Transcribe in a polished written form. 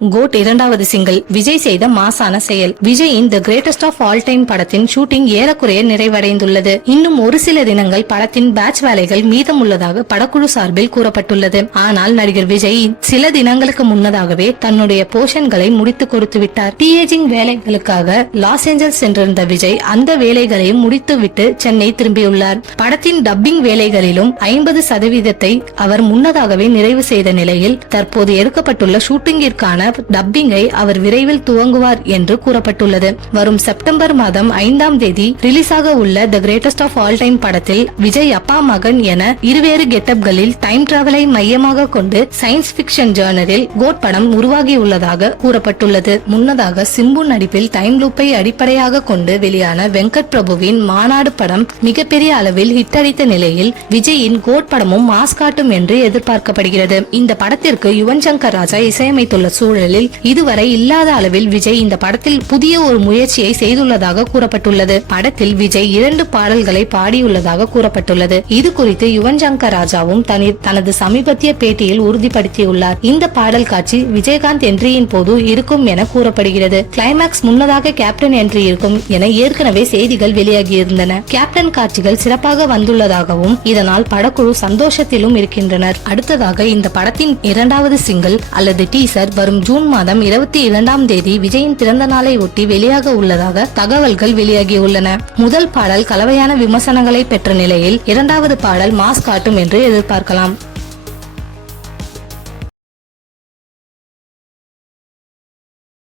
Code இரண்டாவது single Vijay செய்த மாசான செயல். விஜயின் The greatest of all Time படத்தின் ஷூட்டிங் ஏறக்குறைய நிறைவடைந்துள்ளது. இன்னும் ஒரு சில தினங்கள் படத்தின் பேட்ச் வேலைகள் மீதம் உள்ளதாக படக்குழு சார்பில் கூறப்பட்டுள்ளது. ஆனால் நடிகர் விஜய் சில தினங்களுக்கு முன்னதாகவே தன்னுடைய போர்ஷன்களை முடித்து கொடுத்து விட்டார். டிஏஜிங் வேலைகளுக்காக லாஸ் ஏஞ்சல்ஸ் சென்றிருந்த விஜய் அந்த வேலைகளையும் முடித்துவிட்டு சென்னை திரும்பியுள்ளார். படத்தின் டப்பிங் வேலைகளிலும் 50% அவர் முன்னதாகவே நிறைவு செய்த நிலையில் தற்போது எடுக்கப்பட்டுள்ள ஷூட்டிங்கிற்கான டப்பிங்கை அவர் விரைவில் துவங்குவார் என்று கூறப்பட்டுள்ளது. வரும் செப்டம்பர் மாதம் 5ஆம் தேதி ரிலீஸ் ஆக உள்ள the greatest of all time படத்தில் விஜய் அப்பா மகன் என இருவேறு கெட்டப்களில் டைம் டிராவலை மையமாக கொண்டு சயின்ஸ் பிக்ஷன் ஜர்னலில் கோட் படம் உருவாகியுள்ளதாக கூறப்பட்டுள்ளது. முன்னதாக சிம்பு நடிப்பில் டைம் லூப்பை அடிப்படையாக கொண்டு வெளியான வெங்கட் பிரபுவின் மாநாடு படம் மிகப்பெரிய அளவில் ஹிட் அடித்த நிலையில் விஜயின் கோட் படமும் மாஸ் காட்டும் என்று எதிர்பார்க்கப்படுகிறது. இந்த படத்திற்கு யுவன் சங்கர் ராஜா இசையமைத்துள்ள சூழலில் இதுவரை இல்லாத அளவில் விஜய் இந்த படத்தில் புதிய ஒரு முயற்சியை செய்துள்ளதாக கூறப்பட்டுள்ளது. படத்தில் விஜய் 2 பாடல்களை பாடியுள்ளதாக கூறப்பட்டுள்ளது. இது குறித்து யுவன் சங்கர் ராஜாவும் தனது சமீபத்திய பேட்டியில் உறுதிப்படுத்தியுள்ளார். இந்த பாடல் காட்சி விஜயகாந்த் என்ட்ரியின் போது இருக்கும் என கூறப்படுகிறது. கிளைமாக்ஸ் முன்னதாக கேப்டன் என்ட்ரி இருக்கும் என ஏற்கனவே செய்திகள் வெளியாகியிருந்தன. கேப்டன் காட்சிகள் சிறப்பாக வந்துள்ளதாகவும் இதனால் படக்குழு சந்தோஷத்திலும் இருக்கின்றனர். அடுத்ததாக இந்த படத்தின் இரண்டாவது சிங்கிள் அல்லது டீசர் வரும் ஜூன் மாதம் 22ஆம் தேதி விஜயின் பிறந்த நாளை ஒட்டி வெளியாக உள்ளதாக தகவல்கள் வெளியாகியுள்ளன. முதல் பாடல் கலவையான விமர்சனங்களை பெற்ற நிலையில் இரண்டாவது பாடல் மாஸ் காட்டும் என்று எதிர்பார்க்கலாம்.